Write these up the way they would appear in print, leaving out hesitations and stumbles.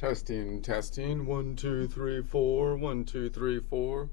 Testing, testing. 1, 2, 3, 4. 1, 2, 3, 4.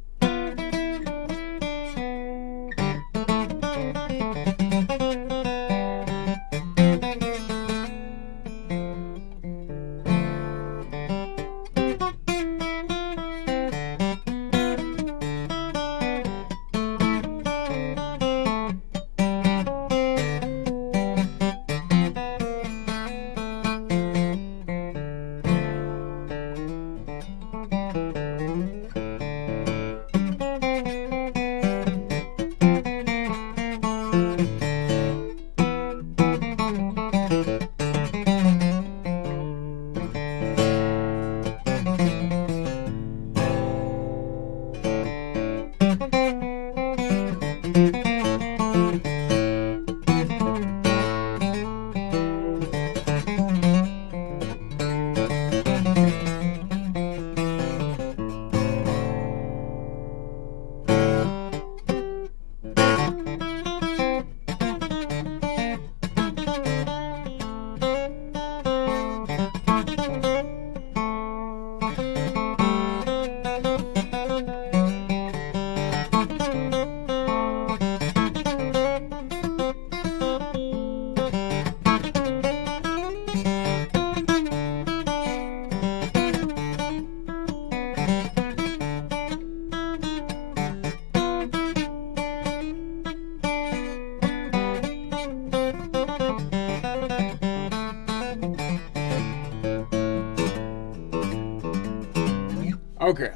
Okay,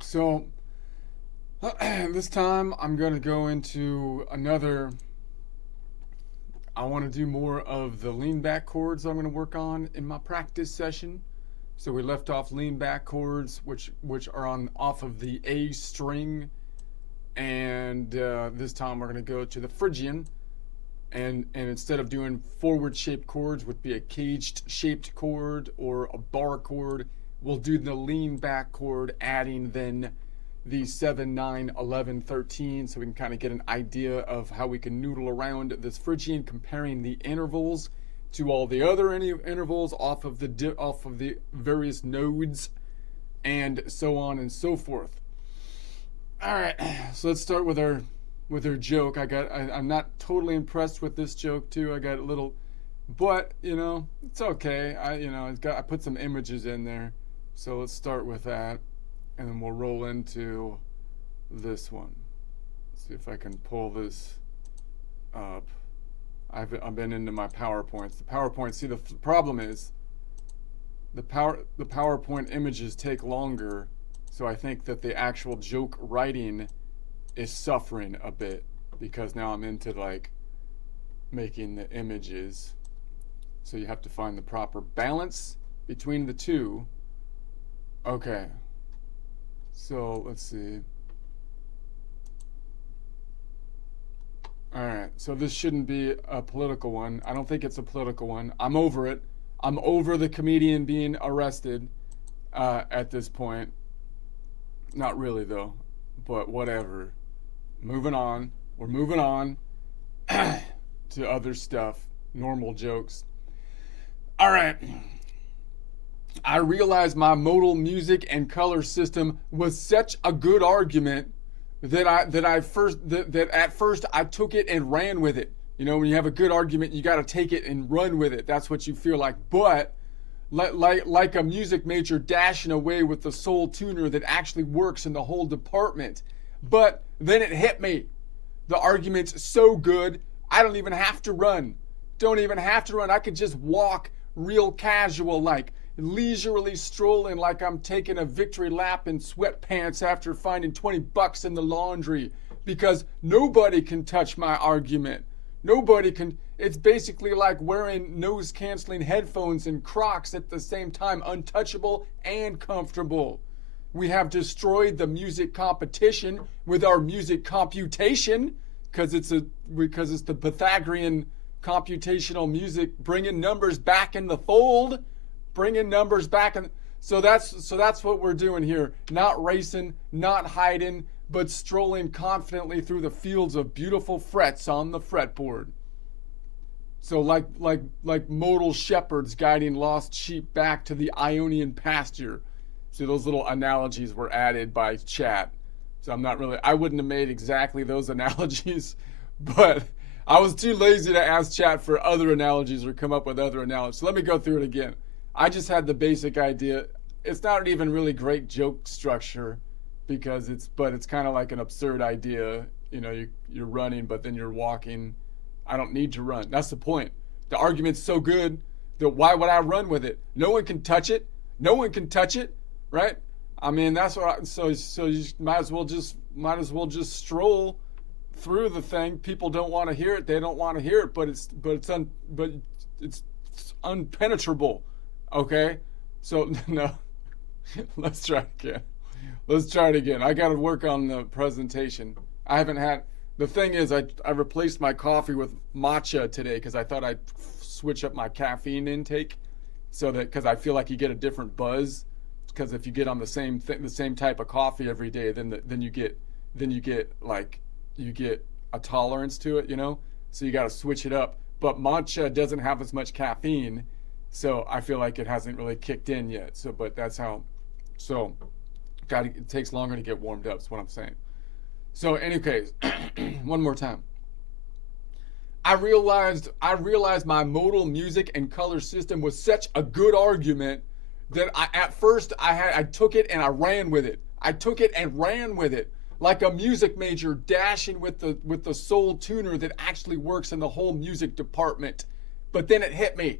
so this time I'm going to go into another. I want to do more of the lean back chords I'm going to work on in my practice session. So we left off lean back chords, which are on off of the A string, and this time we're going to go to the Phrygian, and instead of doing forward shaped chords, would be a caged shaped chord or a bar chord. We'll do the lean back chord, adding then the 7, 9, 11, 13, so we can kind of get an idea of how we can noodle around this Phrygian, comparing the intervals to all the other intervals off of the various nodes, and so on and so forth. All right, so let's start with our joke. I'm not totally impressed with this joke too. I got a little, but it's okay. I put some images in there. So let's start with that, and then we'll roll into this one. See if I can pull this up. I've been into my PowerPoints. The PowerPoint. See, the problem is the PowerPoint images take longer, so I think that the actual joke writing is suffering a bit because now I'm into like making the images. So you have to find the proper balance between the two. Okay, so let's see. All right, so this shouldn't be a political one. I don't think it's a political one. I'm over it. I'm over the comedian being arrested at this point. Not really, though, but whatever. Moving on. We're moving on to other stuff, normal jokes. All right. I realized my modal music and color system was such a good argument that at first I took it and ran with it. When you have a good argument, you got to take it and run with it. That's what you feel like. But like a music major dashing away with the soul tuner that actually works in the whole department. But then it hit me. The argument's so good, I don't even have to run. Don't even have to run. I could just walk real casual, like leisurely strolling like I'm taking a victory lap in sweatpants after finding $20 in the laundry, because nobody can touch my argument. Nobody can. It's basically like wearing noise-canceling headphones and Crocs at the same time, untouchable and comfortable. We have destroyed the music competition with our music computation, because it's the Pythagorean computational music, bringing numbers back in the fold. Bringing numbers back, and so that's what we're doing here. Not racing, not hiding, but strolling confidently through the fields of beautiful frets on the fretboard. So like modal shepherds guiding lost sheep back to the Ionian pasture. So those little analogies were added by chat. So I wouldn't have made exactly those analogies, but I was too lazy to ask chat for other analogies or come up with other analogies. So let me go through it again. I just had the basic idea. It's not even really great joke structure because it's kind of like an absurd idea. You know, you're running, but then you're walking. I don't need to run. That's the point. The argument's so good that why would I run with it? No one can touch it. No one can touch it, right? I mean, that's what. So you might as well just stroll through the thing. People don't want to hear it. They don't want to hear it. But it's unpenetrable. Okay. So no. Let's try it again. Let's try it again. I got to work on the presentation. I haven't had. The thing is, I replaced my coffee with matcha today because I thought I'd switch up my caffeine intake, so that because I feel like you get a different buzz. Because if you get on the same type of coffee every day, then you get a tolerance to it, you know. So you got to switch it up. But matcha doesn't have as much caffeine, so I feel like it hasn't really kicked in yet. So, but that's how. So, it takes longer to get warmed up. Is what I'm saying. So, any case, one more time. I realized my modal music and color system was such a good argument that at first I took it and I ran with it. I took it and ran with it like a music major dashing with the soul tuner that actually works in the whole music department. But then it hit me.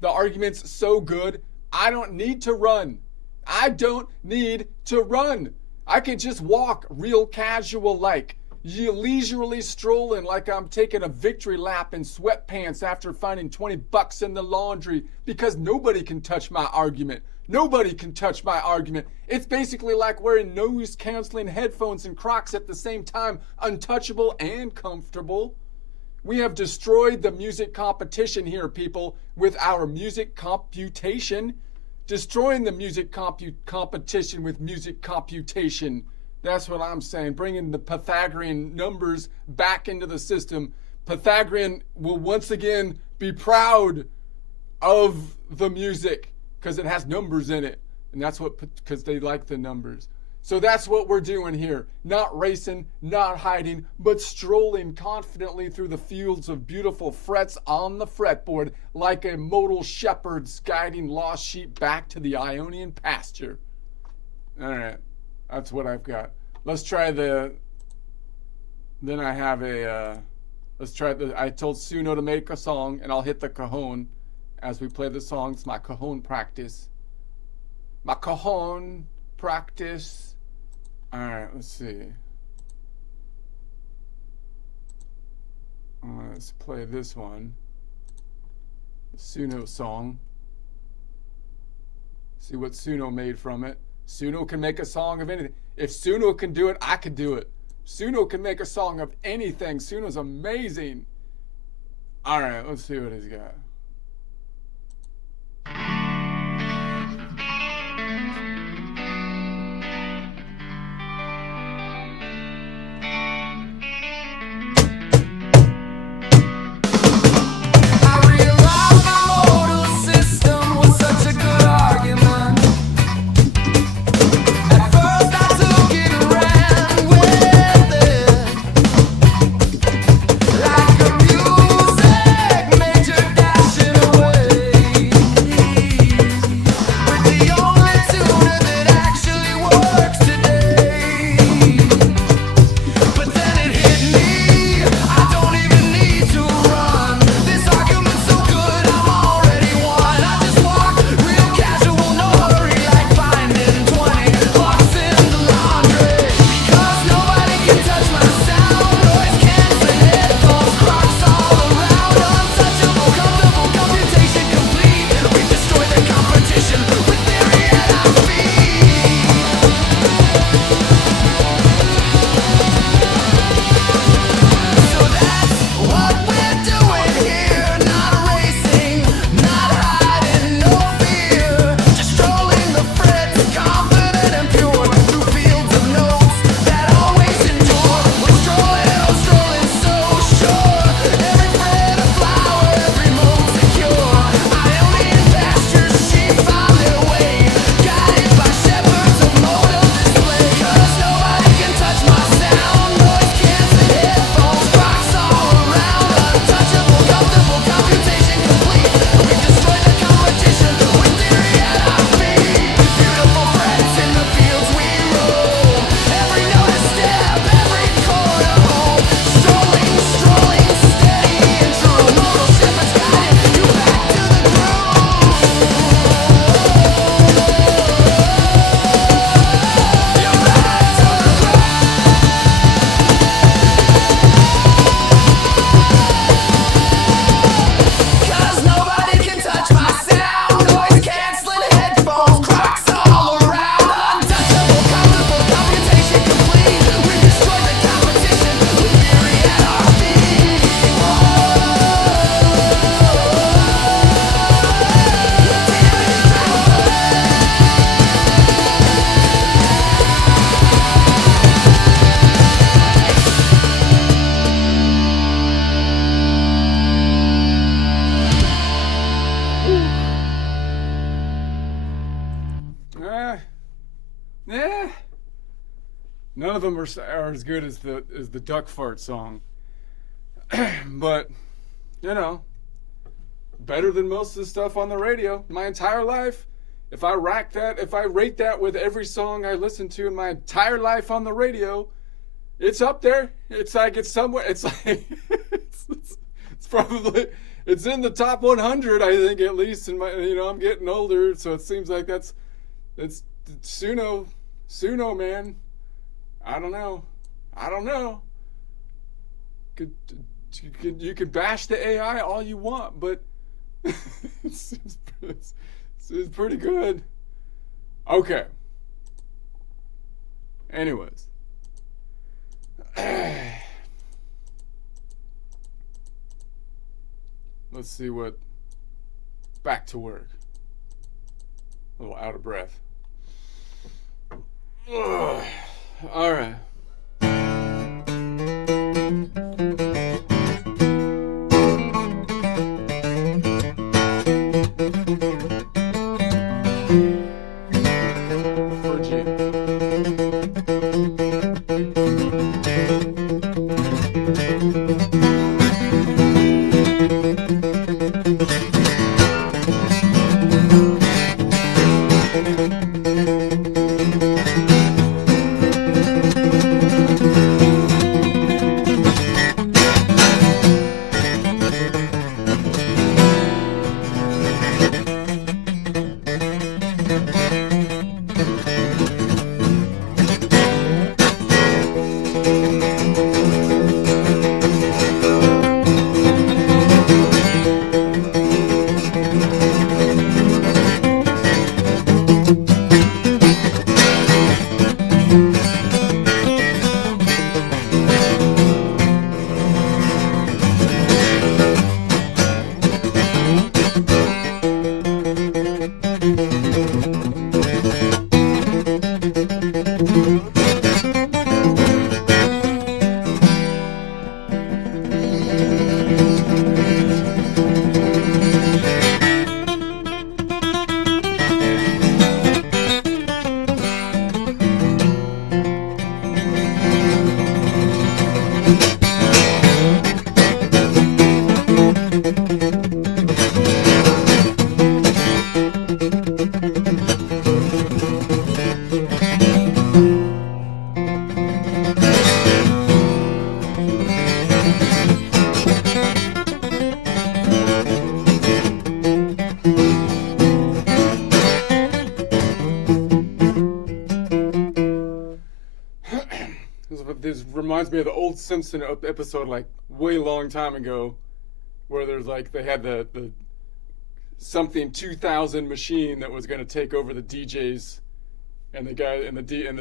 The argument's so good, I don't need to run. I don't need to run. I can just walk real casual like. You leisurely strolling like I'm taking a victory lap in sweatpants after finding $20 in the laundry because nobody can touch my argument. Nobody can touch my argument. It's basically like wearing noise-canceling headphones and Crocs at the same time, untouchable and comfortable. We have destroyed the music competition here, people, with our music computation. Destroying the music competition with music computation. That's what I'm saying. Bringing the Pythagorean numbers back into the system. Pythagorean will once again be proud of the music because it has numbers in it. And that's what, because they like the numbers. So that's what we're doing here. Not racing, not hiding, but strolling confidently through the fields of beautiful frets on the fretboard like a modal shepherd's guiding lost sheep back to the Ionian pasture. All right. That's what I've got. Let's try then I have let's try I told Suno to make a song, and I'll hit the cajon as we play the song. It's my cajon practice. My cajon practice. All right, let's see. Let's play this one. The Suno song. See what Suno made from it. Suno can make a song of anything. If Suno can do it, I can do it. Suno can make a song of anything. Suno's amazing. All right, let's see what he's got. Eh, none of them are as good as the duck fart song. But you know, better than most of the stuff on the radio. My entire life, if I rate that with every song I listen to in my entire life on the radio, it's up there. It's like it's somewhere. It's like it's probably it's in the top 100. I think at least in my I'm getting older, so it seems like it's Suno man. I don't know. You could bash the AI all you want, but it's pretty good. Okay. Anyways. Let's see what. Back to work. A little out of breath. Ugh. All right. This reminds me of the old Simpson episode, like way long time ago, where there's like they had the something 2000 machine that was going to take over the DJs, and the guy and the DJ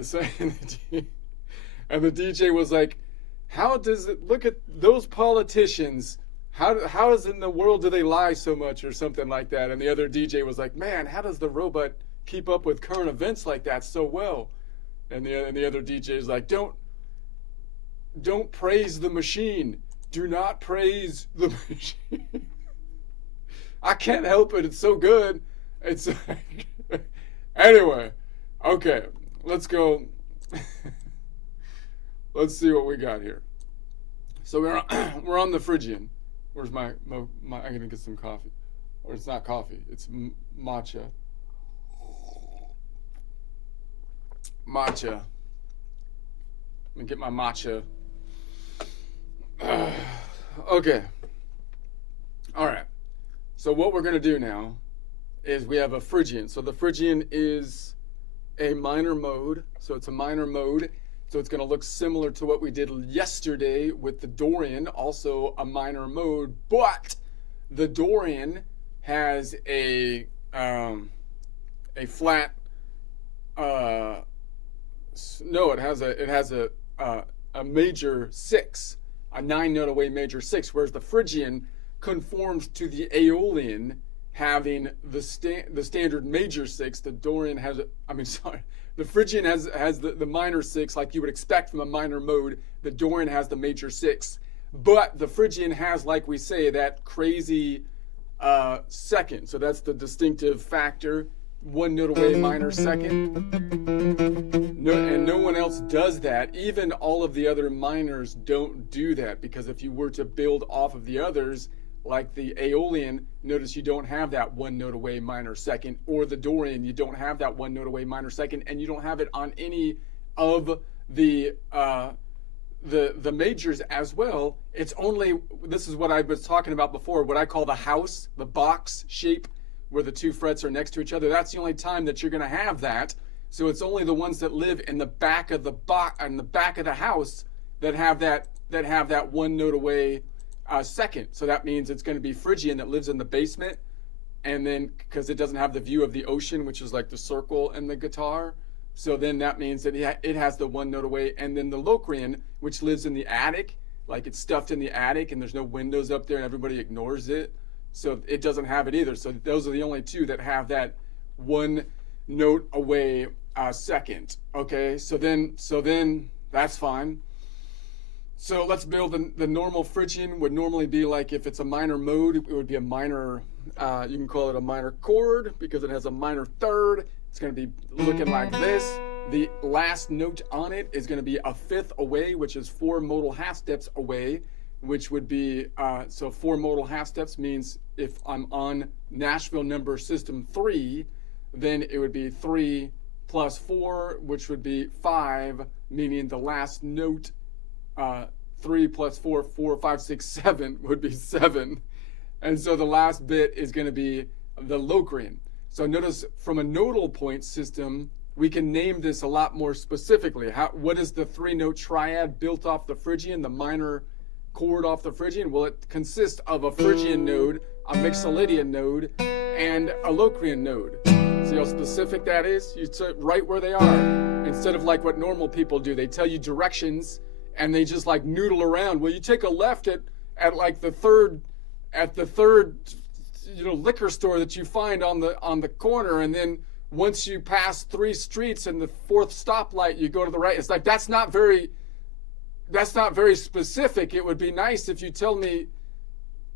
was like, how does it look at those politicians? How is in the world do they lie so much or something like that? And the other DJ was like, man, how does the robot keep up with current events like that so well? And the other DJ is like, don't praise the machine. Do not praise the machine. I can't help it. It's so good. It's anyway. Okay, let's go. Let's see what we got here. So we're on the Phrygian. Where's my I'm gonna get some coffee, or it's not coffee. It's matcha. Matcha. Let me get my matcha. Okay. All right. So what we're going to do now is we have a Phrygian. So the Phrygian is a minor mode. So it's a minor mode. So it's going to look similar to what we did yesterday with the Dorian, also a minor mode. But the Dorian has a flat. No, it has a major 6. A 9-note away major 6, whereas the Phrygian conforms to the Aeolian having the standard major 6. The Dorian has, the Phrygian has the minor 6 like you would expect from a minor mode. The Dorian has the major 6. But the Phrygian has, like we say, that crazy second. So that's the distinctive factor. 1 note away minor second. And no one else does that. Even all of the other minors don't do that, because if you were to build off of the others, like the Aeolian, notice you don't have that 1 note away minor second, or the Dorian, you don't have that 1 note away minor second, and you don't have it on any of the majors as well. It's only, this is what I was talking about before, what I call the house, the box shape, where the two frets are next to each other. That's the only time that you're going to have that. So it's only the ones that live in the back of the the house that have that 1 note away second. So that means it's going to be Phrygian that lives in the basement, and then because it doesn't have the view of the ocean, which is like the circle and the guitar. So then that means that it has the 1 note away. And then the Locrian, which lives in the attic, like it's stuffed in the attic and there's no windows up there and everybody ignores it. So it doesn't have it either. So those are the only two that have that 1 note away second. Okay, so then that's fine. So let's build the normal Phrygian. Would normally be like, if it's a minor mode, it would be a minor, you can call it a minor chord because it has a minor third. It's going to be looking like this. The last note on it is going to be a 5th away, which is 4 modal half steps away, which would be, so 4 modal half steps means if I'm on Nashville number system 3, then it would be 3 plus 4, which would be 5, meaning the last note, 3 plus 4, 4, 5, 6, 7 would be 7. And so the last bit is going to be the Locrian. So notice from a nodal point system, we can name this a lot more specifically. What is the 3-note triad built off the Phrygian, the minor chord off the Phrygian? Well, it consists of a Phrygian node, a Mixolydian node, and a Locrian node. See how specific that is? You right where they are. Instead of like what normal people do, they tell you directions and they just like noodle around. Well, you take a left at like the third liquor store that you find on the corner, and then once you pass 3 streets and the 4th stoplight, you go to the right. It's like that's not very specific. It would be nice if you tell me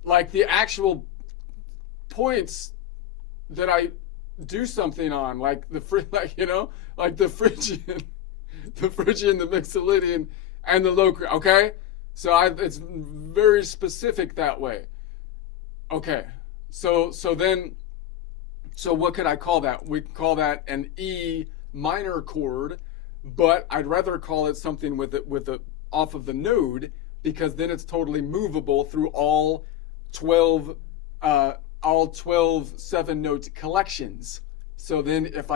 like the actual points that I do something on, like the Phrygian, the Mixolydian, and the Locrian. Okay, so it's very specific that way. Okay. So what could I call that? We call that an E minor chord, but I'd rather call it something with the off of the node, because then it's totally movable through all 12 7-note collections. So then if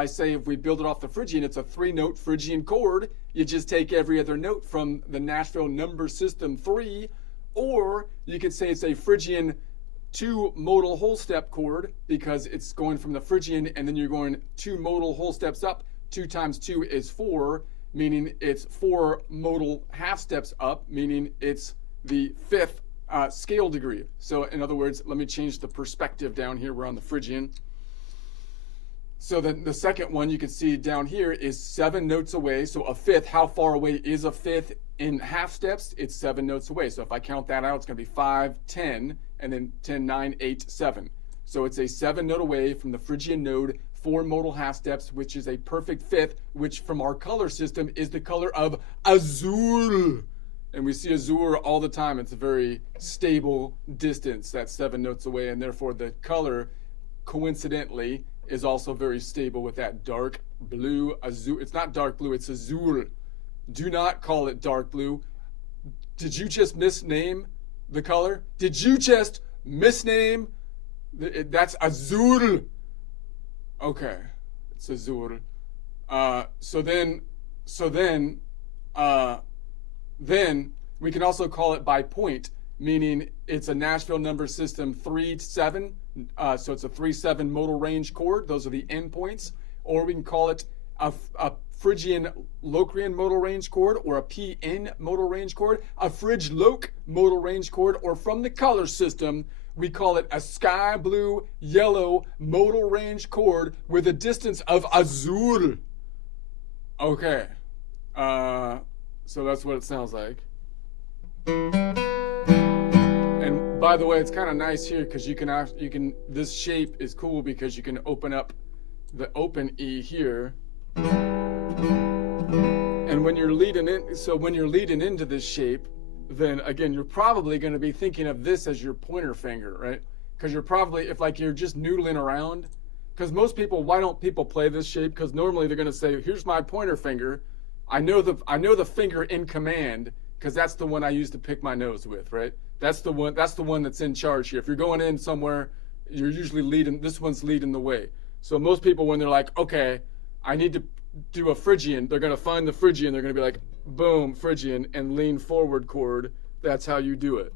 we build it off the Phrygian, it's a 3-note Phrygian chord. You just take every other note from the Nashville number system 3, or you could say it's a Phrygian 2 modal whole step chord, because it's going from the Phrygian and then you're going 2 modal whole steps up. 2 times 2 is 4, meaning it's 4 modal half steps up, meaning it's the 5th scale degree. So in other words, let me change the perspective down here. We're on the Phrygian. So then the second one you can see down here is 7 notes away. So a 5th, how far away is a 5th in half steps? It's 7 notes away. So if I count that out, it's going to be 5, 10, and then 10, 9, 8, 7. So it's a 7-note away from the Phrygian node, 4 modal half steps, which is a perfect 5th, which from our color system is the color of azure. And we see azure all the time. It's a very stable distance, that's 7 notes away, and therefore the color, coincidentally, is also very stable with that dark blue azure. It's not dark blue, it's azure. Do not call it dark blue. Did you just misname the color? Did you just misname? That's azure. Okay, it's azure. Then we can also call it by point, meaning it's a Nashville number system 3-7. So it's a 3-7 modal range chord. Those are the endpoints. Or we can call it a Phrygian Locrian modal range chord, or a PN modal range chord, a Phryg Loc modal range chord, or from the color system, we call it a sky blue yellow modal range chord with a distance of azure. Okay. So that's what it sounds like. And by the way, it's kind of nice here because you can this shape is cool because you can open up the open E here. And when you're leading in, so when you're leading into this shape, then again, you're probably going to be thinking of this as your pointer finger, right? Because you're probably, if like you're just noodling around, because most people, why don't people play this shape? Because normally they're going to say, here's my pointer finger. I know the finger in command, because that's the one I use to pick my nose with, right? That's the one that's in charge here. If you're going in somewhere, you're usually leading, this one's leading the way. So most people, when they're like, okay, I need to do a Phrygian, they're going to find the Phrygian, they're going to be like, boom, Phrygian, and lean forward chord. That's how you do it.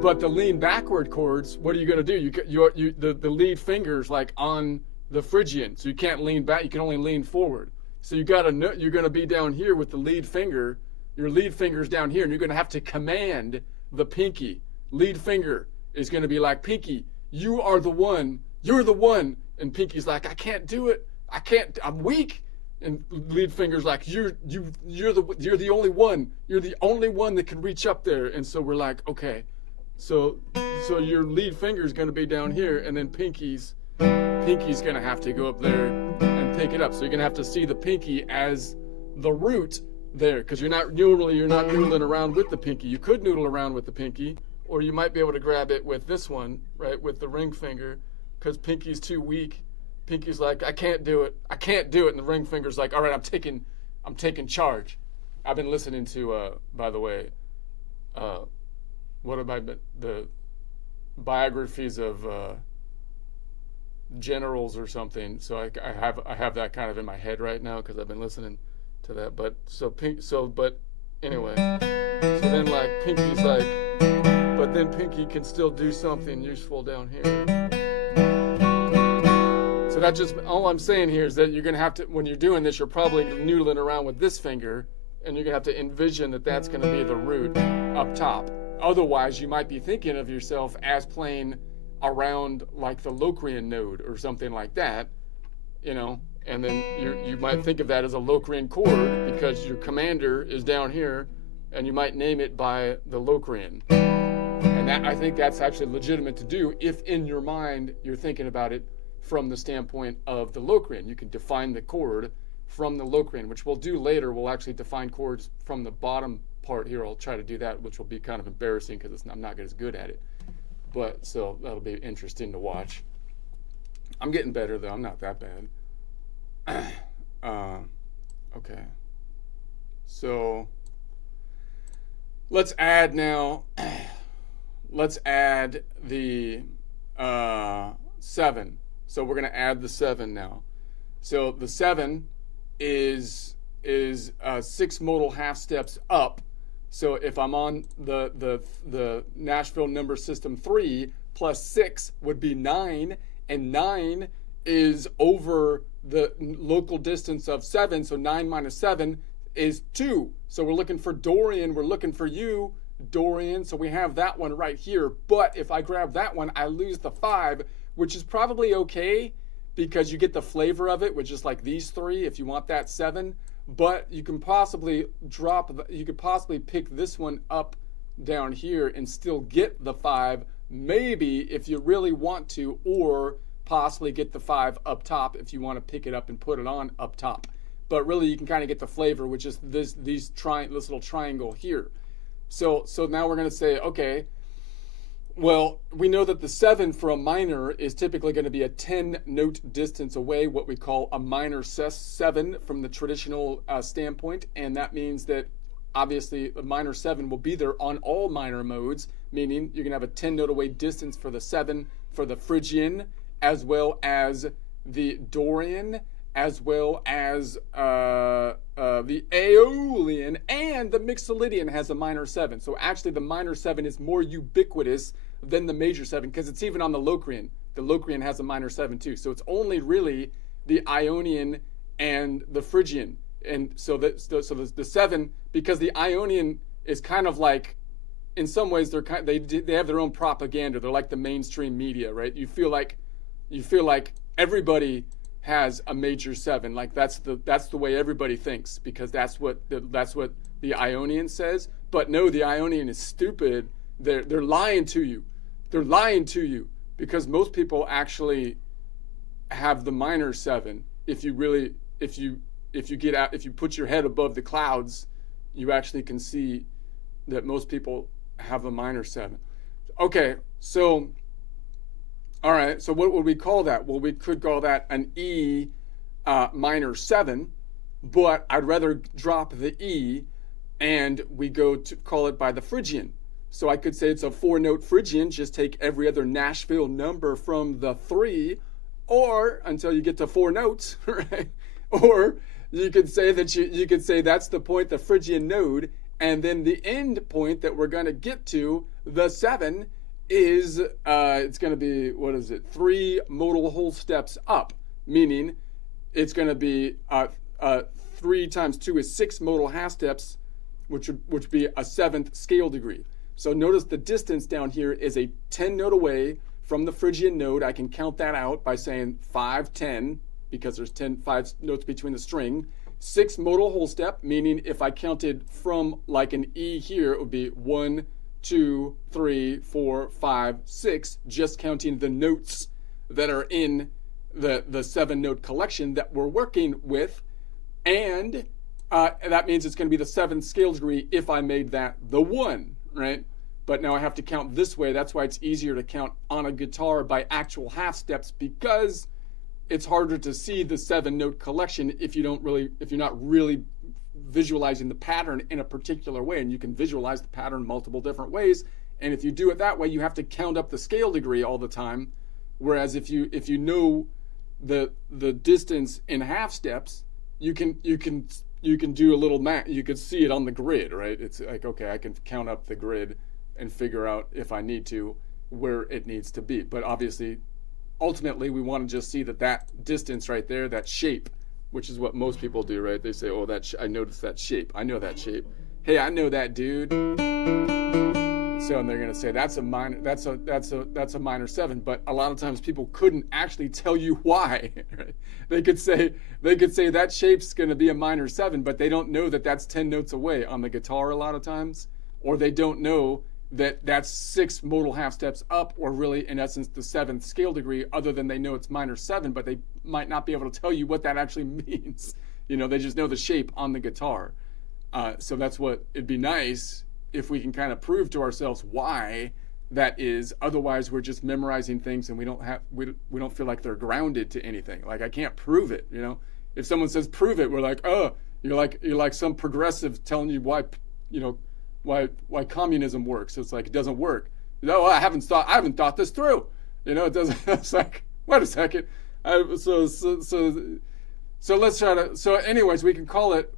But the lean backward chords, what are you going to do? The lead finger's like on the Phrygian, so you can't lean back, you can only lean forward. So you're going to be down here with the lead finger, your lead finger's down here, and you're going to have to command the pinky. Lead finger is going to be like, pinky, you are the one, you're the one. And pinky's like, I can't do it. I can't, I'm weak. And lead finger's like, you're the only one. You're the only one that can reach up there. And so we're like, okay. So your lead finger's going to be down here, and then pinky's going to have to go up there and pick it up. So you're going to have to see the pinky as the root there, because you're not noodling around with the pinky. You could noodle around with the pinky, or you might be able to grab it with this one, right, with the ring finger, because pinky's too weak. Pinky's like, I can't do it. I can't do it. And the ring finger's like, all right, I'm taking charge. I've been listening to, by the way, what about the biographies of generals or something? So I have that kind of in my head right now because I've been listening to that. But but anyway, so then like Pinky's like, but then Pinky can still do something useful down here. So that just, all I'm saying here is that you're going to have to, when you're doing this, you're probably noodling around with this finger, and you're going to have to envision that that's going to be the root up top. Otherwise, you might be thinking of yourself as playing around like the Locrian node or something like that, you know, and then you might think of that as a Locrian chord because your commander is down here, and you might name it by the Locrian. And that, I think that's actually legitimate to do if in your mind you're thinking about it from the standpoint of the Locrian. You can define the chord from the Locrian, which we'll do later. We'll actually define chords from the bottom part here. I'll try to do that, which will be kind of embarrassing because I'm not as good at it. But so that'll be interesting to watch. I'm getting better though. I'm not that bad. Okay. So let's add now. Let's add the 7. So we're going to add the 7 now. So the 7 is 6 modal half steps up. So if I'm on the Nashville number system 3 plus 6 would be 9, and 9 is over the local distance of 7. So 9 minus 7 is 2. So we're looking for Dorian. We're looking for you, Dorian. So we have that one right here. But if I grab that one, I lose the 5, which is probably okay because you get the flavor of it, which is like these 3 if you want that 7. But you can possibly you could possibly pick this one up down here and still get the 5, maybe if you really want to, or possibly get the 5 up top if you want to pick it up and put it on up top. But really you can kind of get the flavor, which is this little triangle here. So now we're going to say, okay, well, we know that the 7 for a minor is typically going to be a 10-note distance away, what we call a minor 7 from the traditional standpoint, and that means that obviously a minor 7 will be there on all minor modes, meaning you're going to have a 10-note away distance for the 7 for the Phrygian, as well as the Dorian, as well as the Aeolian, and the Mixolydian has a minor 7. So actually the minor 7 is more ubiquitous than the major 7 because it's even on the Locrian. The Locrian has a minor 7 too. So it's only really the Ionian and the Phrygian. And so the 7, because the Ionian is kind of like, in some ways they have their own propaganda. They're like the mainstream media, right? You feel like everybody has a major 7, like that's the way everybody thinks, because that's what the Ionian says. But no, the Ionian is stupid. They're lying to you. They're lying to you because most people actually have the minor 7. If you really, if you get out, if you put your head above the clouds, you actually can see that most people have a minor 7. Okay, so, all right, so what would we call that? Well, we could call that an E minor 7, but I'd rather drop the E and we go to call it by the Phrygian. So I could say it's a 4-note Phrygian, just take every other Nashville number from the 3, or until you get to 4 notes, right? Or you could say that you could say that's the point, the Phrygian node, and then the end point that we're going to get to, the 7, is it's going to be, what is it, 3 modal whole steps up, meaning it's going to be 3 times 2 is 6 modal half steps, which would be a 7th scale degree. So notice the distance down here is a 10 note away from the Phrygian node. I can count that out by saying 5, 10, because there's 5 notes between the string. 6 modal whole step, meaning if I counted from like an E here, it would be 1, 2, 3, 4, 5, 6, just counting the notes that are in the 7-note collection that we're working with. And that means it's going to be the 7th scale degree if I made that the 1, right? But now I have to count this way. That's why it's easier to count on a guitar by actual half steps, because it's harder to see the 7-note collection if you're not really visualizing the pattern in a particular way. And you can visualize the pattern multiple different ways. And if you do it that way, you have to count up the scale degree all the time. Whereas if you know the distance in half steps, you can do a little math. You can see it on the grid, right? It's like, okay, I can count up the grid and figure out, if I need to, where it needs to be. But obviously, ultimately, we want to just see that distance right there, that shape, which is what most people do, right? They say, oh, I noticed that shape. I know that shape. Hey, I know that, dude. So, and they're going to say that's a minor 7, but a lot of times people couldn't actually tell you why. Right? They could say that shape's going to be a minor 7, but they don't know that that's 10 notes away on the guitar a lot of times, or they don't know that that's 6 modal half steps up, or really in essence the 7th scale degree, other than they know it's minor 7, but they might not be able to tell you what that actually means. They just know the shape on the guitar. So that's what it'd be nice if we can kind of prove to ourselves why that is. Otherwise, we're just memorizing things and we don't feel like they're grounded to anything. Like, I can't prove it. If someone says prove it, we're like, oh, you're like some progressive telling you why why communism works. It's like, it doesn't work. No, I haven't thought this through. It doesn't. It's like, wait a second. So let's try to. So anyways, we can call it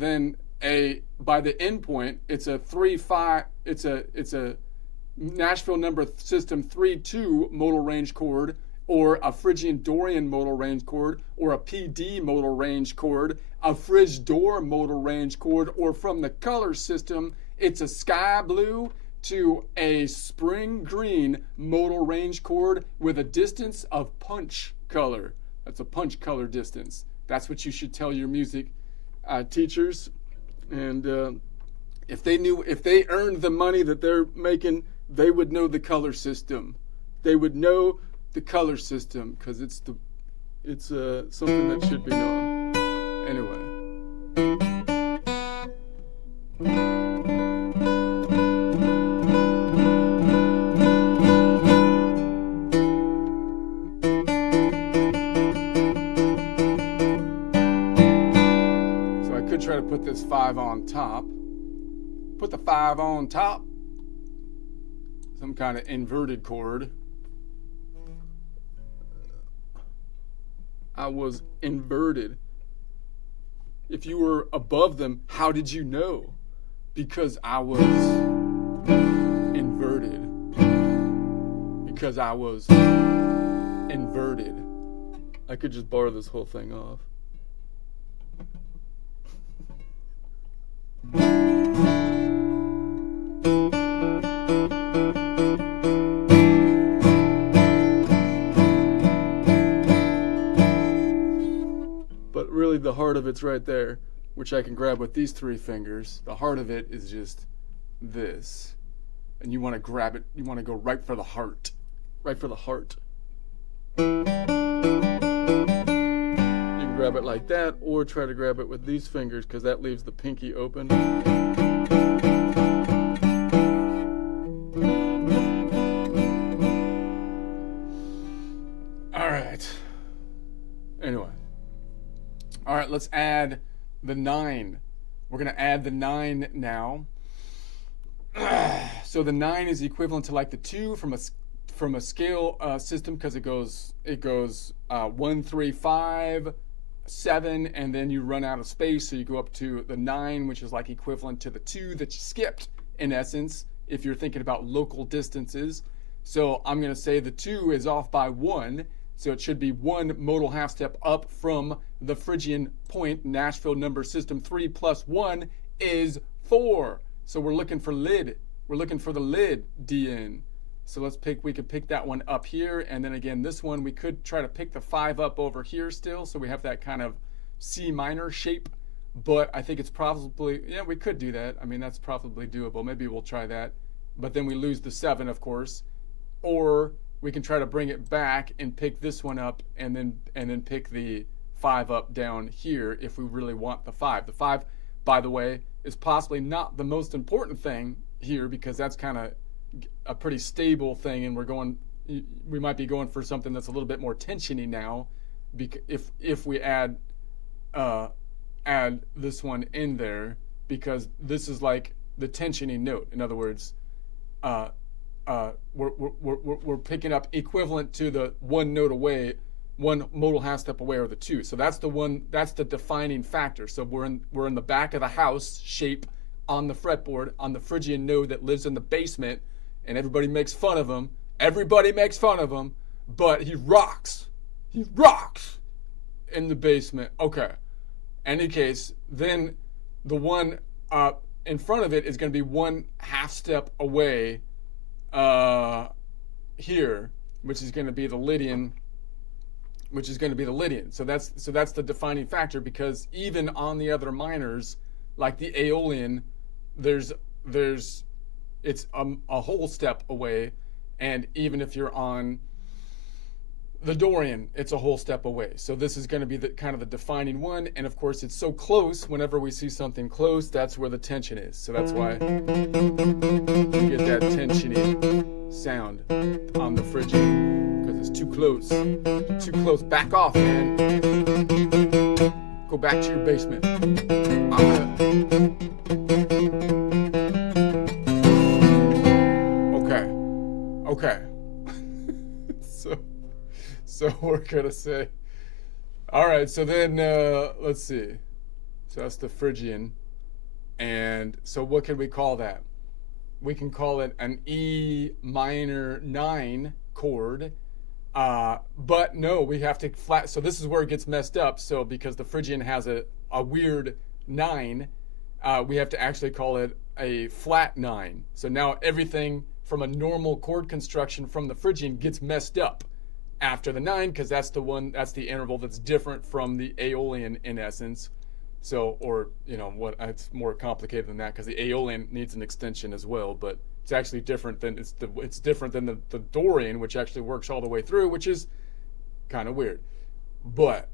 then by the end point, it's a 3-5. It's a Nashville number system 3-2 modal range chord, or a Phrygian Dorian modal range chord, or a PD modal range chord, a Phryg Dor modal range chord, or from the color system, it's a sky blue to a spring green modal range chord with a distance of punch color. That's a punch color distance. That's what you should tell your music teachers. And if they earned the money that they're making, they would know the color system. They would know the color system, because it's something that should be known. Anyway. So I could try to put this 5 on top. Put the 5 on top. Some kind of inverted chord. I was inverted. If you were above them, how did you know? Because I was inverted. Because I was inverted. I could just bar this whole thing off. Really, the heart of it's right there, which I can grab with these 3 fingers. The heart of it is just this. And you want to grab it, you want to go right for the heart. Right for the heart. You can grab it like that, or try to grab it with these fingers because that leaves the pinky open. All right. Anyway. All right, let's add the 9. We're going to add the 9 now. So the 9 is equivalent to like the 2 from a scale system, because it goes 1, 3, 5, 7, and then you run out of space, so you go up to the 9, which is like equivalent to the 2 that you skipped, in essence, if you're thinking about local distances. So I'm going to say the 2 is off by 1, so it should be 1 modal half step up from the Phrygian point. Nashville number system 3 plus 1 is 4. So we're looking for lid. We're looking for the lid, DN. So we could pick that one up here. And then again, this one, we could try to pick the 5 up over here still. So we have that kind of C minor shape. But I think it's probably, yeah, we could do that. I mean, that's probably doable. Maybe we'll try that. But then we lose the 7, of course. Or we can try to bring it back and pick this one up and then pick the 5 up down here if we really want the 5. The 5, by the way, is possibly not the most important thing here, because that's kind of a pretty stable thing, and we might be going for something that's a little bit more tensiony now, if we add this one in there, because this is like the tensiony note. In other words, we're picking up equivalent to the 1 note away, 1 modal half step away, or the 2. So that's the defining factor. So we're in the back of the house shape on the fretboard on the Phrygian node that lives in the basement, and everybody makes fun of him. Everybody makes fun of him, but he rocks. He rocks in the basement. Okay. Any case, then the one in front of it is going to be 1 half step away here, which is going to be the Lydian. So that's the defining factor, because even on the other minors, like the Aeolian, it's a whole step away, and even if you're on the Dorian, it's a whole step away. So this is going to be the kind of the defining one, and of course it's so close. Whenever we see something close, that's where the tension is. So that's why you get that tensiony sound on the Phrygian, because it's too close. Too close. Back off, man. Go back to your basement. Okay. So we're going to say, all right, so then let's see. So that's the Phrygian. And so what can we call that? We can call it an E minor 9 chord. But no, we have to flat. So this is where it gets messed up. So because the Phrygian has a weird 9, we have to actually call it a flat 9. So now everything from a normal chord construction from the Phrygian gets messed up after the 9, because that's the interval that's different from the Aeolian in essence. So, or it's more complicated than that, because the Aeolian needs an extension as well, but it's actually different than it's different than the Dorian, which actually works all the way through, which is kind of weird. But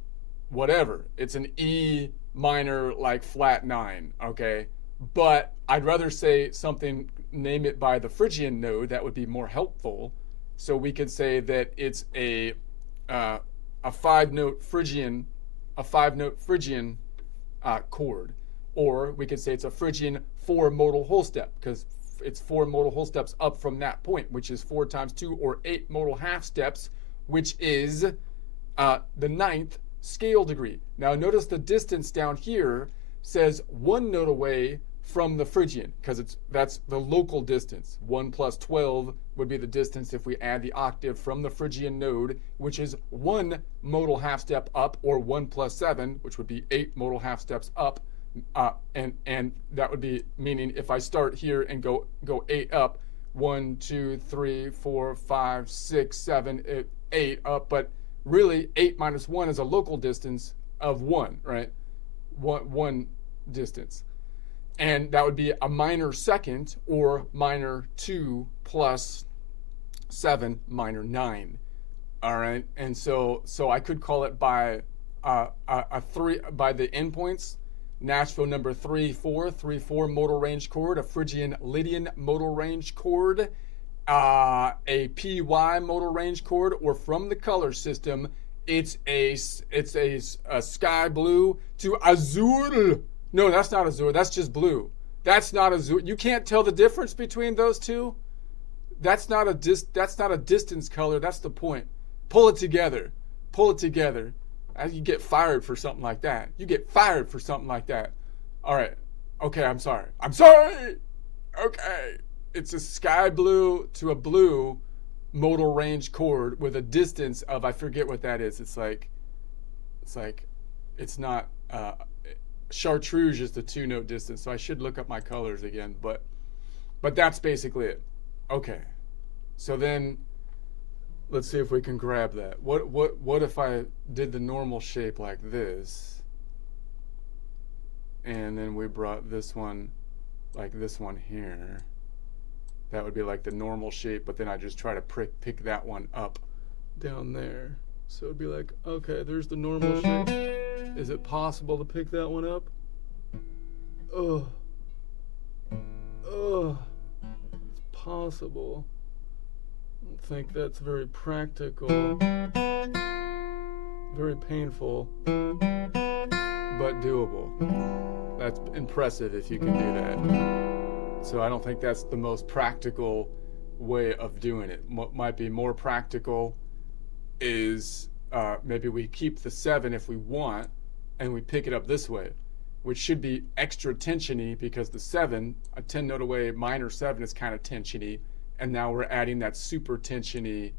whatever, it's an E minor like flat 9, okay? But I'd rather say something, name it by the Phrygian node. That would be more helpful. So we could say that it's a 5-note Phrygian, chord, or we could say it's a Phrygian 4 modal whole step, because it's 4 modal whole steps up from that point, which is 4 times 2, or 8 modal half steps, which is the 9th scale degree. Now notice the distance down here says 1 note away from the Phrygian, because that's the local distance. 1 plus 12 would be the distance if we add the octave from the Phrygian node, which is 1 modal half step up, or 1 plus 7, which would be 8 modal half steps up. And that would be meaning if I start here and go 8 up, 1, 2, 3, 4, 5, 6, 7, 8 up, but really 8 minus 1 is a local distance of 1, right? One distance. And that would be a minor second, or minor 2 plus 7, minor 9. All right, and so I could call it by a three by the endpoints. Nashville number 3434 modal range chord, a Phrygian Lydian modal range chord, a PY modal range chord, or from the color system, it's a sky blue to azure. No, that's not azure. That's just blue. That's not azure. You can't tell the difference between those two. That's not a distance color. That's the point. Pull it together. Pull it together. You get fired for something like that. You get fired for something like that. All right. Okay, I'm sorry. I'm sorry. Okay. It's a sky blue to a blue modal range chord with a distance of, I forget what that is. It's not, chartreuse is the 2-note distance. So I should look up my colors again, but that's basically it. Okay. So then let's see if we can grab that. What if I did the normal shape like this, and then we brought this one like this one here? That would be like the normal shape, but then I just try to pick that one up down there. So it'd be like, okay, there's the normal shape. Is it possible to pick that one up? Oh, it's possible. I don't think that's very practical. Very painful, but doable. That's impressive if you can do that. So I don't think that's the most practical way of doing it. What might be more practical is maybe we keep the 7 if we want, and we pick it up this way, which should be extra tensiony because the 7, a 10-note away minor 7 is kind of tensiony, and now we're adding that super tensiony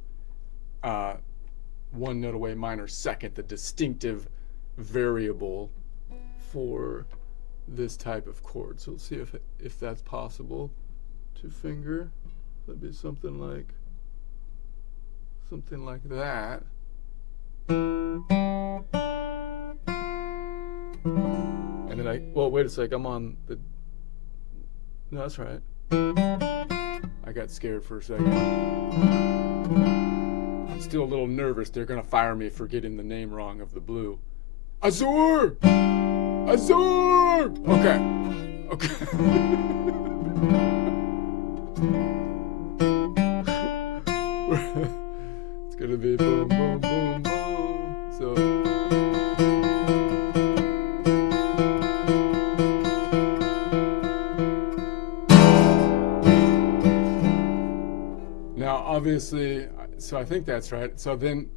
1-note away minor second, the distinctive variable for this type of chord. So let's see if that's possible to finger. That'd be something like that. And then well, wait a sec, I'm on the, no, that's right. I got scared for a second. I'm still a little nervous. They're gonna fire me for getting the name wrong of the blue. Azure! Azure! Okay. It's gonna be boom, boom, boom, boom. So. Now, obviously, so I think that's right. So then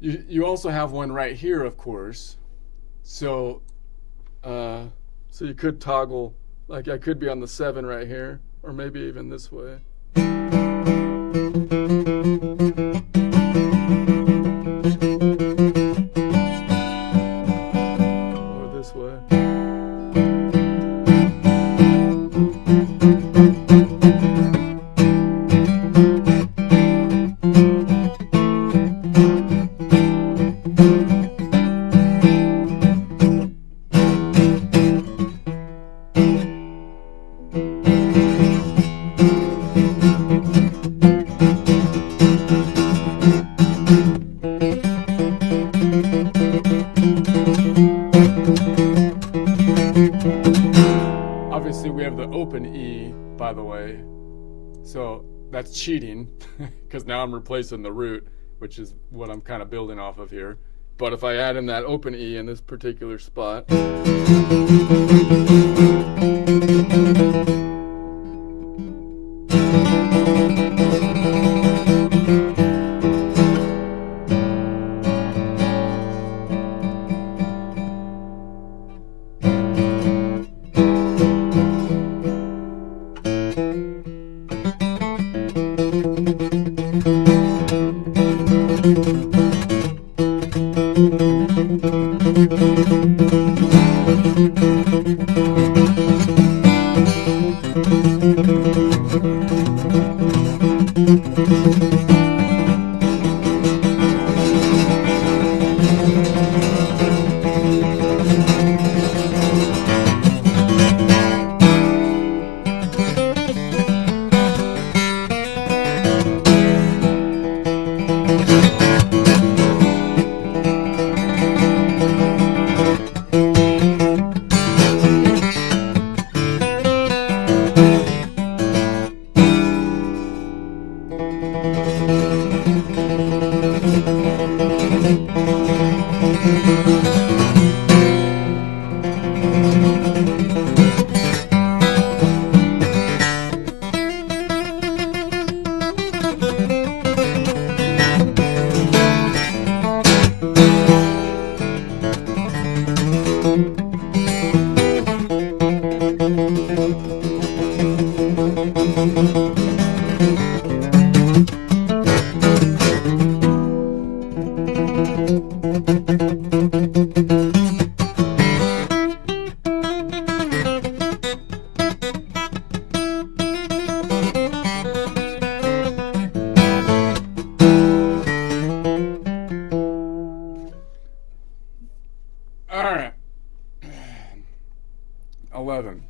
you also have one right here, of course. So you could toggle, like I could be on the 7 right here, or maybe even this way. Or this way. Obviously we have the open E, by the way, so that's cheating because now I'm replacing the root, which is what I'm kind of building off of here. But if I add in that open E in this particular spot, All right. 11.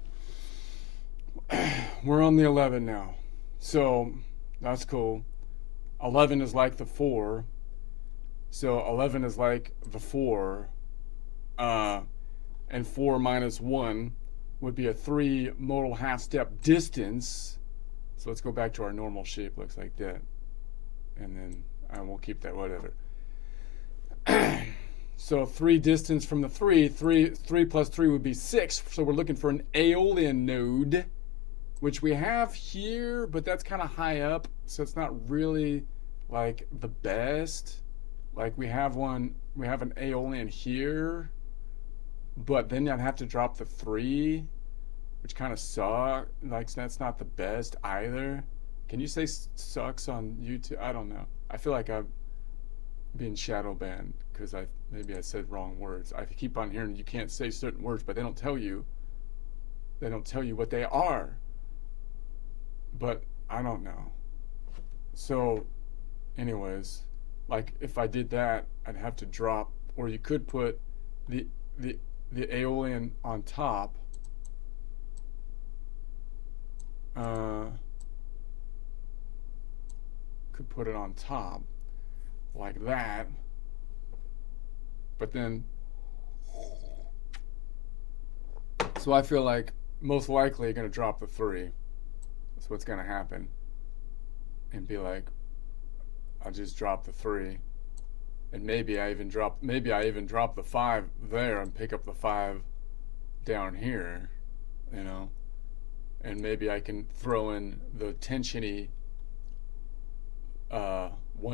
We're on the 11 now. So that's cool. 11 is like the 4. So 11 is like the 4. And 4 minus 1 would be a 3 modal half step distance. So let's go back to our normal shape. Looks like that. And then I won't keep that, whatever. So 3 distance from the 3 plus 3 would be 6. So we're looking for an Aeolian node, which we have here, but that's kind of high up. So it's not really like the best. Like we have an Aeolian here, but then I'd have to drop the 3, which kind of sucks. Like that's not the best either. Can you say sucks on YouTube? I don't know. I feel like I'm being shadow banned because maybe I said wrong words. I keep on hearing you can't say certain words, but they don't tell you. They don't tell you what they are. But I don't know. So, anyways, like if I did that, I'd have to drop, or you could put the Aeolian on top. Could put it on top like that. But then, so I feel like most likely you're going to drop the 3. That's what's going to happen. And be like, I'll just drop the 3. And maybe I even drop the 5 there and pick up the 5 down here, you know. And maybe I can throw in the tensiony 1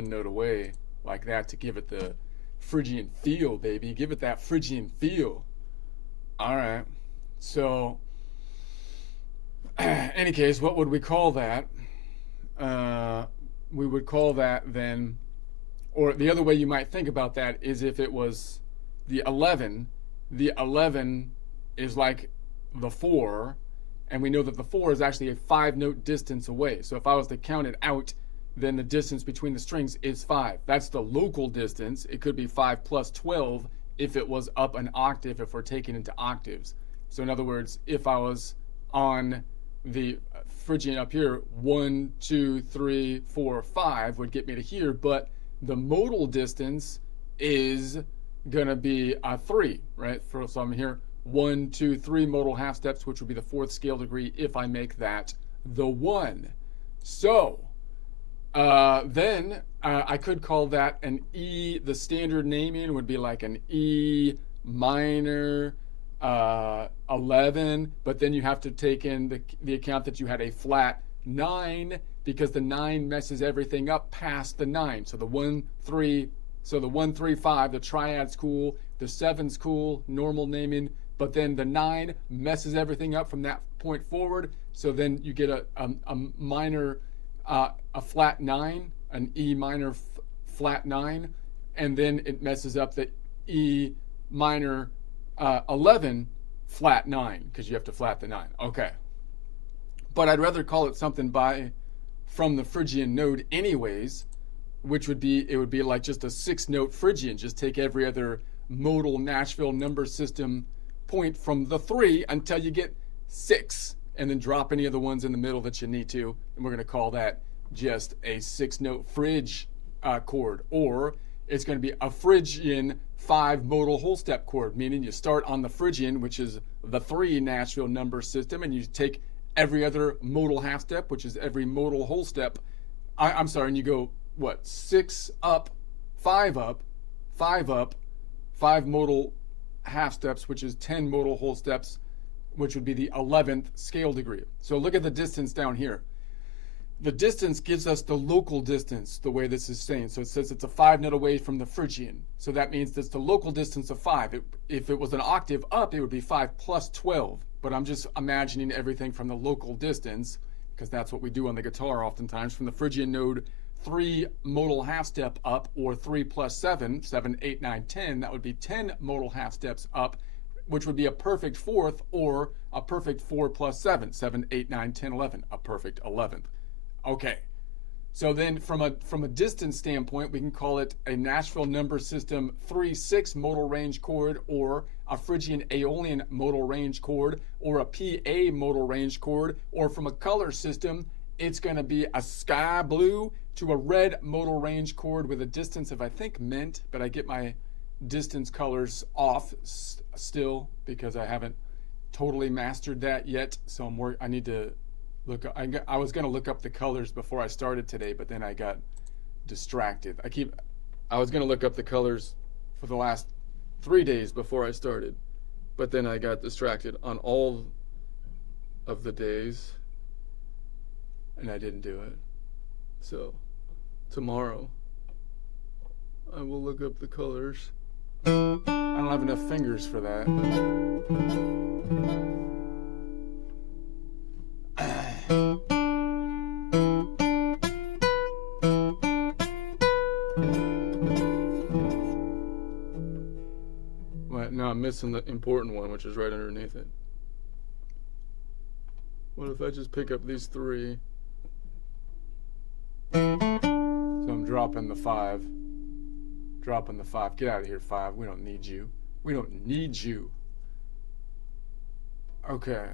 note away like that to give it the Phrygian feel, baby. Give it that Phrygian feel. All right. So, any case, what would we call that? We would call that then, or the other way you might think about that is if it was the 11. The 11 is like the 4, and we know that the 4 is actually a 5-note distance away. So if I was to count it out, then the distance between the strings is 5. That's the local distance. It could be 5 plus 12 if it was up an octave, if we're taking into octaves. So in other words, if I was on the Phrygian up here, 1, 2, 3, 4, 5 would get me to here, but the modal distance is going to be a 3, right? So I'm here 1, 2, 3 modal half steps, which would be the 4th scale degree if I make that the 1. So then I could call that an E. The standard naming would be like an E minor 11, but then you have to take in the account that you had a flat 9 because the 9 messes everything up past the 9. So the 1, 3, so the 1, 3, 5, the triad's cool, the 7's cool, normal naming, but then the 9 messes everything up from that point forward. So then you get a minor, a flat 9, an E minor flat 9, and then it messes up the E minor 11 flat 9 because you have to flat the 9. Okay. But I'd rather call it something from the Phrygian node anyways, which would be, it would be like just a 6-note Phrygian. Just take every other modal Nashville number system point from the 3 until you get 6, and then drop any of the ones in the middle that you need to, and we're going to call that just a 6-note Phryg chord, or it's going to be a Phrygian 5 modal whole step chord, meaning you start on the Phrygian, which is the 3 Nashville number system, and you take every other modal half step, which is every modal whole step. I'm sorry, and you go, what, 6 up, 5 up, 5 up, 5 modal half steps, which is 10 modal whole steps, which would be the 11th scale degree. So look at the distance down here. The distance gives us the local distance, the way this is saying. So it says it's a 5 note away from the Phrygian. So that means that's the local distance of 5. If it was an octave up, it would be 5 plus 12. But I'm just imagining everything from the local distance, because that's what we do on the guitar oftentimes. From the Phrygian node, 3 modal half step up, or 3 plus 7, 7, 8, 9, 10, that would be 10 modal half steps up, which would be a perfect 4th, or a perfect 4 plus 7, 7, 8, 9, 10, 11, a perfect 11th. Okay, so then from a distance standpoint, we can call it a Nashville number system 3/6 modal range chord, or a Phrygian Aeolian modal range chord, or a PA modal range chord, or from a color system, it's going to be a sky blue to a red modal range chord with a distance of, I think, mint, but I get my distance colors off still because I haven't totally mastered that yet. So I need to look. I was going to look up the colors before I started today, but then I got distracted. I was going to look up the colors for the last 3 days before I started, but then I got distracted on all of the days, and I didn't do it. So tomorrow I will look up the colors. I don't have enough fingers for that. No, I'm missing the important one, which is right underneath it. What if I just pick up these 3? So I'm dropping the 5. Dropping the 5. Get out of here, 5. We don't need you. We don't need you. Okay.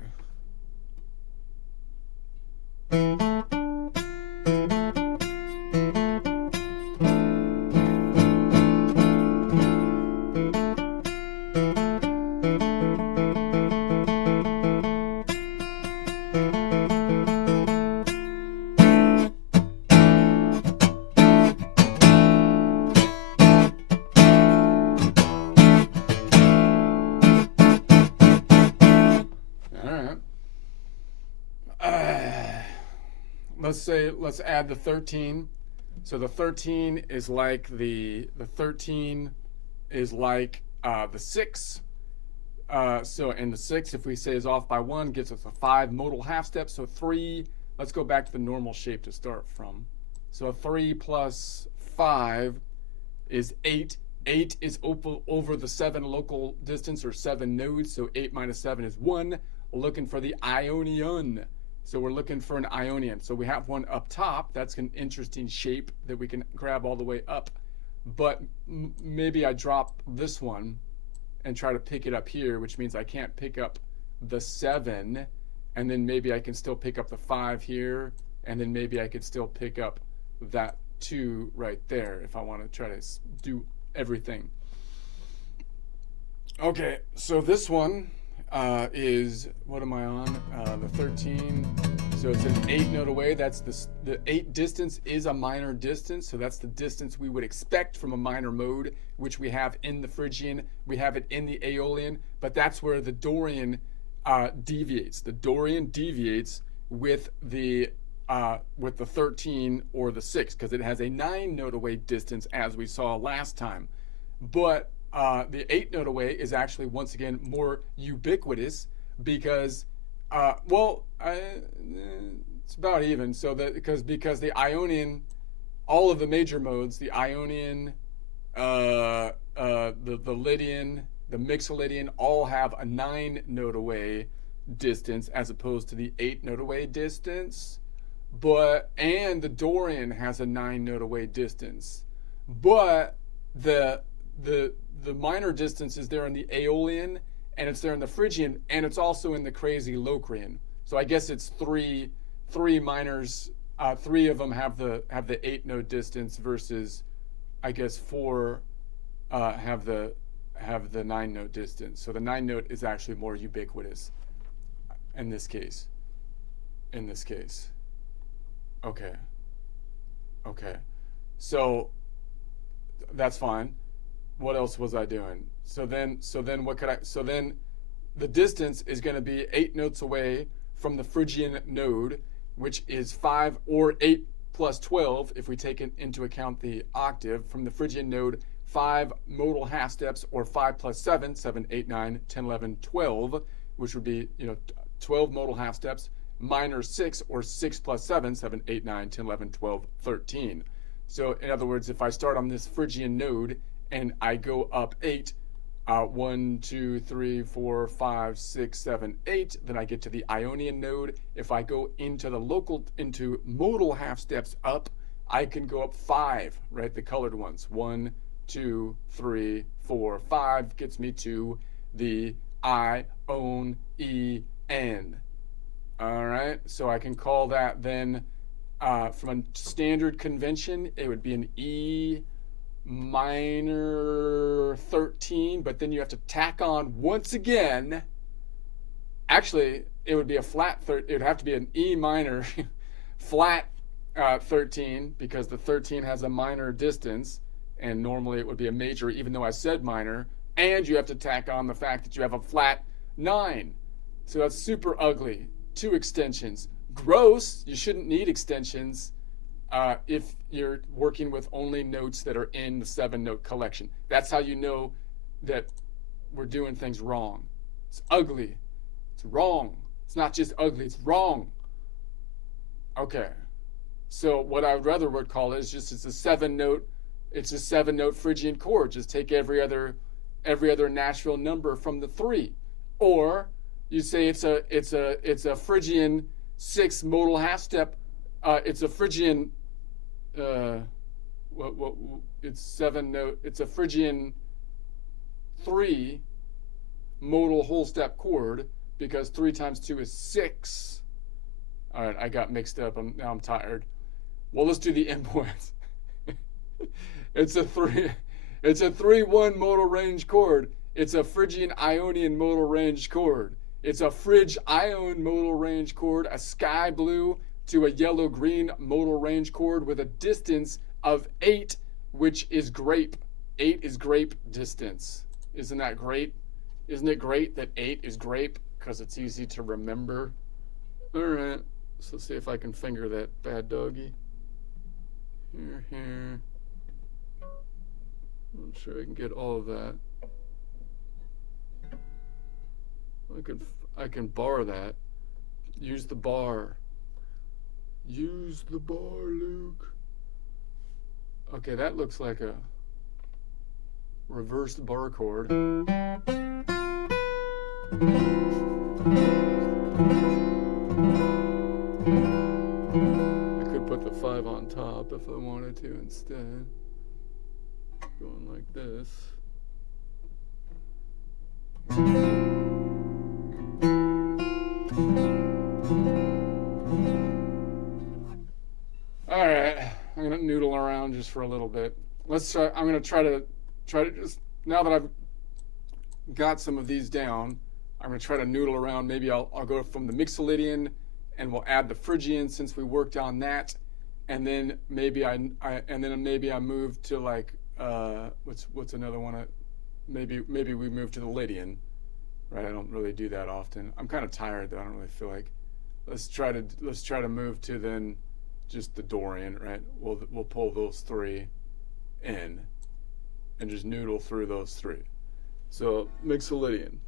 Let's add the 13. So the 13 is like the 6. And the 6, if we say is off by 1, gives us a 5 modal half step. So 3. Let's go back to the normal shape to start from. So 3 plus 5 is 8. 8 is over the 7 local distance, or 7 nodes. So 8 minus 7 is 1. We're looking for the Ionian. So we're looking for an Ionian. So we have one up top. That's an interesting shape that we can grab all the way up. But maybe I drop this one and try to pick it up here, which means I can't pick up the 7. And then maybe I can still pick up the 5 here. And then maybe I could still pick up that 2 right there if I want to try to do everything. Okay, so this one is, what am I on? The 13. So it's an 8 note away. That's the 8 distance is a minor distance. So that's the distance we would expect from a minor mode, which we have in the Phrygian. We have it in the Aeolian, but that's where the Dorian deviates. The Dorian deviates with the 13 or the 6, because it has a 9 note away distance, as we saw last time. But the 8 note away is actually, once again, more ubiquitous because, it's about even. So that because the Ionian, all of the major modes, the Ionian, the Lydian, the Mixolydian, all have a 9 note away distance as opposed to the 8 note away distance. And the Dorian has a 9 note away distance. But the minor distance is there in the Aeolian, and it's there in the Phrygian, and it's also in the crazy Locrian. So I guess it's three minors. 3 of them have the 8 note distance versus, I guess, 4 have the 9 note distance. So the 9 note is actually more ubiquitous in this case. Okay. So that's fine. what else was I doing? So then what could I? So then the distance is going to be 8 notes away from the Phrygian node, which is 5 or 8 plus 12 if we take into account the octave from the Phrygian node. 5 modal half steps, or 5 plus 7, 7, 8, 9, 10, 11, 12, which would be 12 modal half steps, minor 6, or 6 plus 7, 7, 8, 9, 10, 11, 12, 13. So in other words, if I start on this Phrygian node and I go up 8, 1, 2, 3, 4, 5, 6, 7, 8, then I get to the Ionian node. If I go into modal half steps up, I can go up 5, right? The colored ones. 1, 2, 3, 4, 5 gets me to the Ionian. All right, so I can call that then from a standard convention, it would be an E minor 13, but then you have to tack on once again. Actually, it would be a flat it would have to be an E minor flat 13, because the 13 has a minor distance, and normally it would be a major, even though I said minor. And you have to tack on the fact that you have a flat 9. So that's super ugly. 2 extensions. Gross. You shouldn't need extensions if you're working with only notes that are in the 7-note collection. That's how you know that we're doing things wrong. It's ugly. It's wrong. It's not just ugly, it's wrong. Okay. So what I would rather would call it is just it's a 7-note Phrygian chord. Just take every other natural number from the 3. Or you say it's a Phrygian 6 modal half step. It's a Phrygian it's 7-note. It's a Phrygian 3 modal whole step chord, because 3 times 2 is 6. All right, I got mixed up. Now I'm tired. Well, let's do the endpoints. It's a 3-1 modal range chord. It's a Phrygian Ionian modal range chord. It's a Phryg Ion modal range chord, a sky blue to a yellow green modal range chord with a distance of 8, which is grape. 8 is grape distance. Isn't that great? Isn't it great that 8 is grape? Because it's easy to remember. All right, so let's see if I can finger that bad doggy. Here. I'm sure I can get all of that. I can bar that. Use the bar. Use the bar, Luke. Okay, that looks like a reversed bar chord. I could put the 5 on top if I wanted to instead. Going like this. All right, I'm gonna noodle around just for a little bit. Let's try. I'm gonna try to just, now that I've got some of these down, I'm gonna try to noodle around. Maybe I'll go from the Mixolydian, and we'll add the Phrygian since we worked on that, and then maybe I move to like what's another one? Maybe we move to the Lydian, right? I don't really do that often. I'm kind of tired though. I don't really feel like. Let's try to move to then just the Dorian, right? We'll pull those 3 in and just noodle through those 3. So Mixolydian.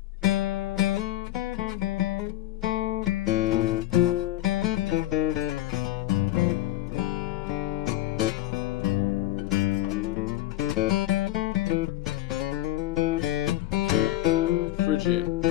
Phrygian.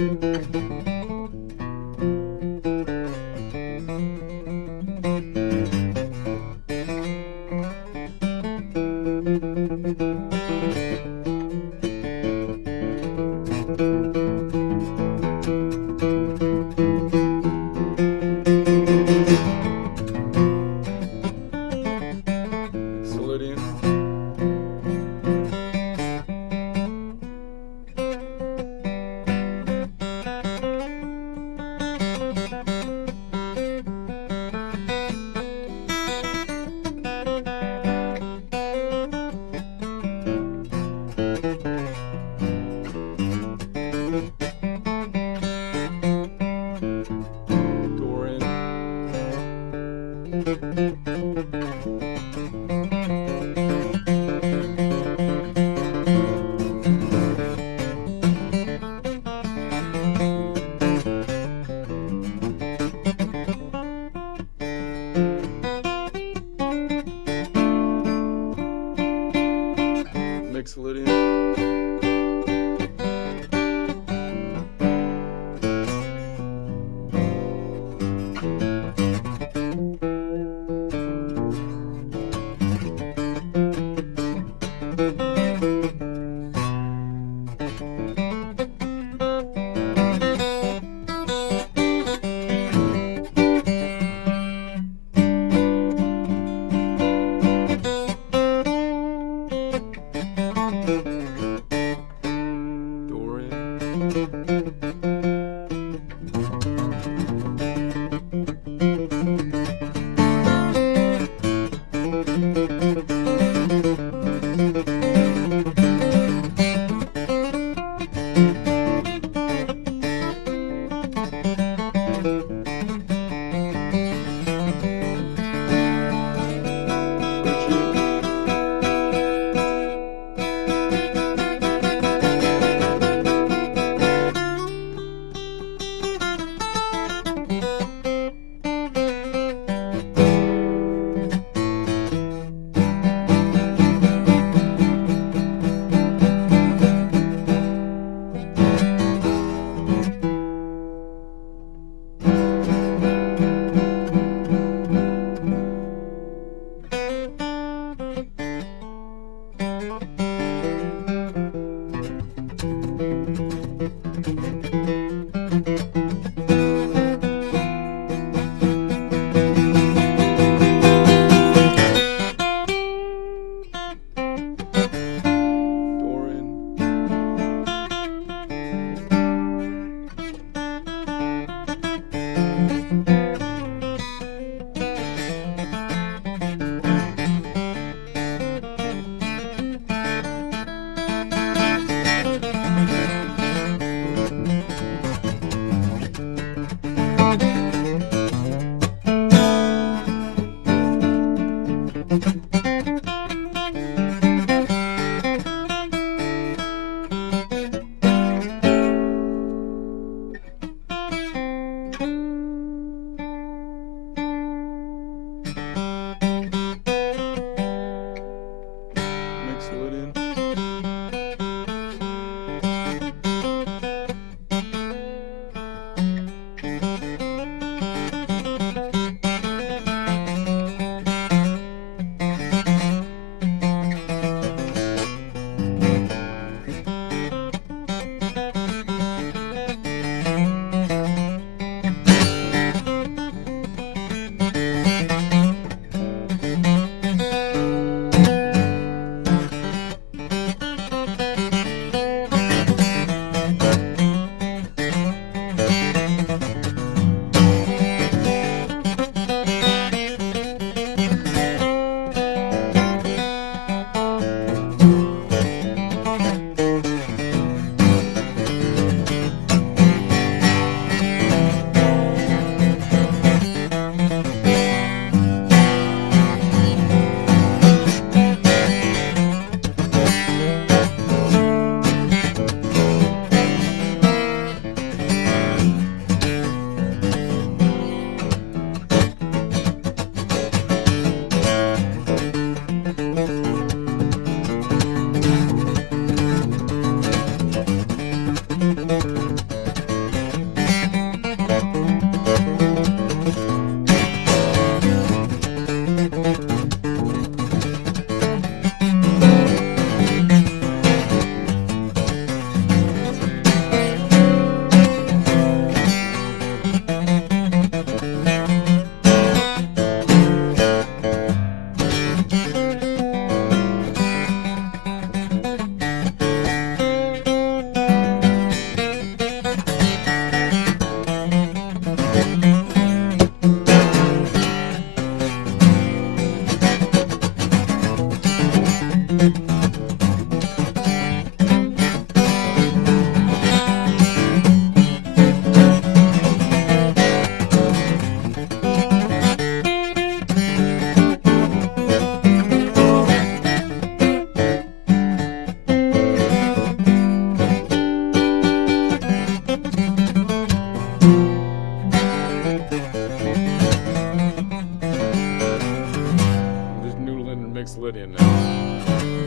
Lydian now.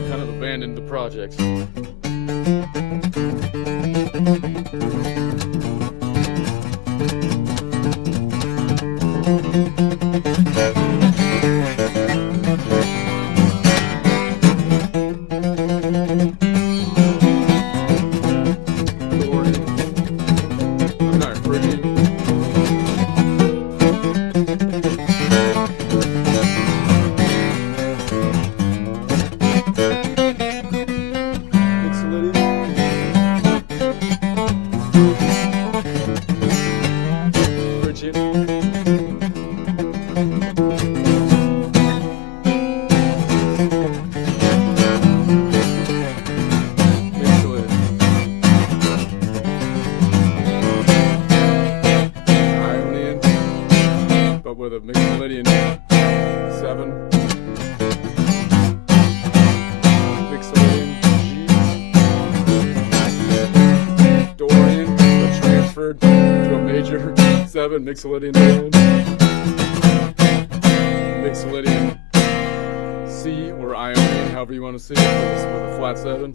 Kind of abandoned the project. Mixolydian 7, Mixolydian G, Dorian, but transferred to a major 7, Mixolydian Dorian, Mixolydian C or Ionian, however you want to see it, with a flat 7.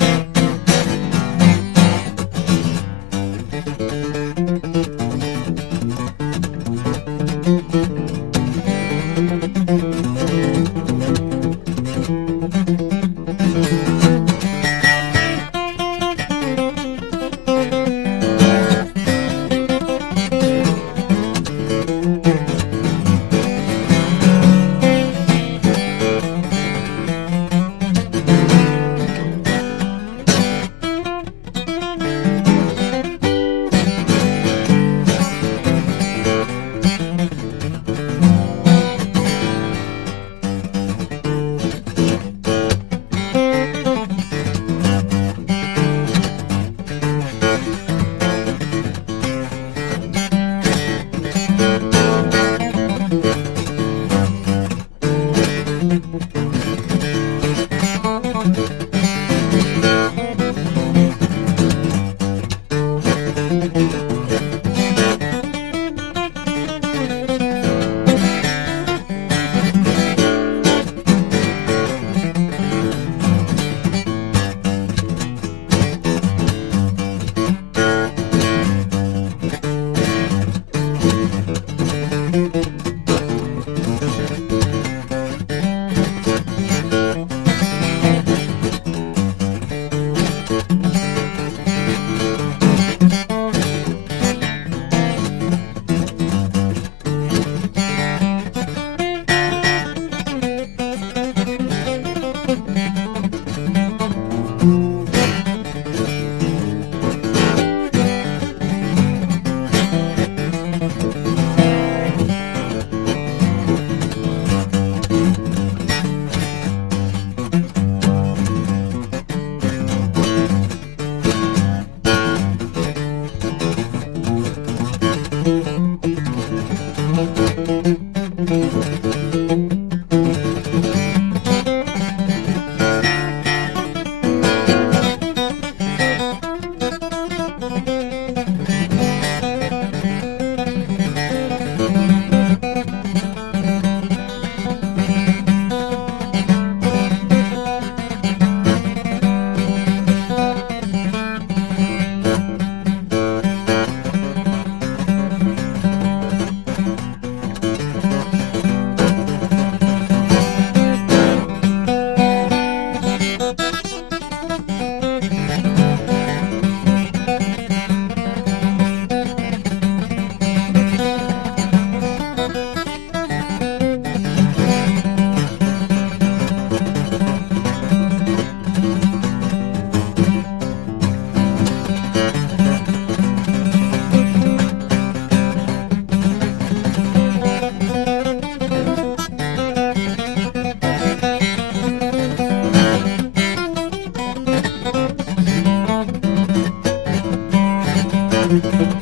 Thank you.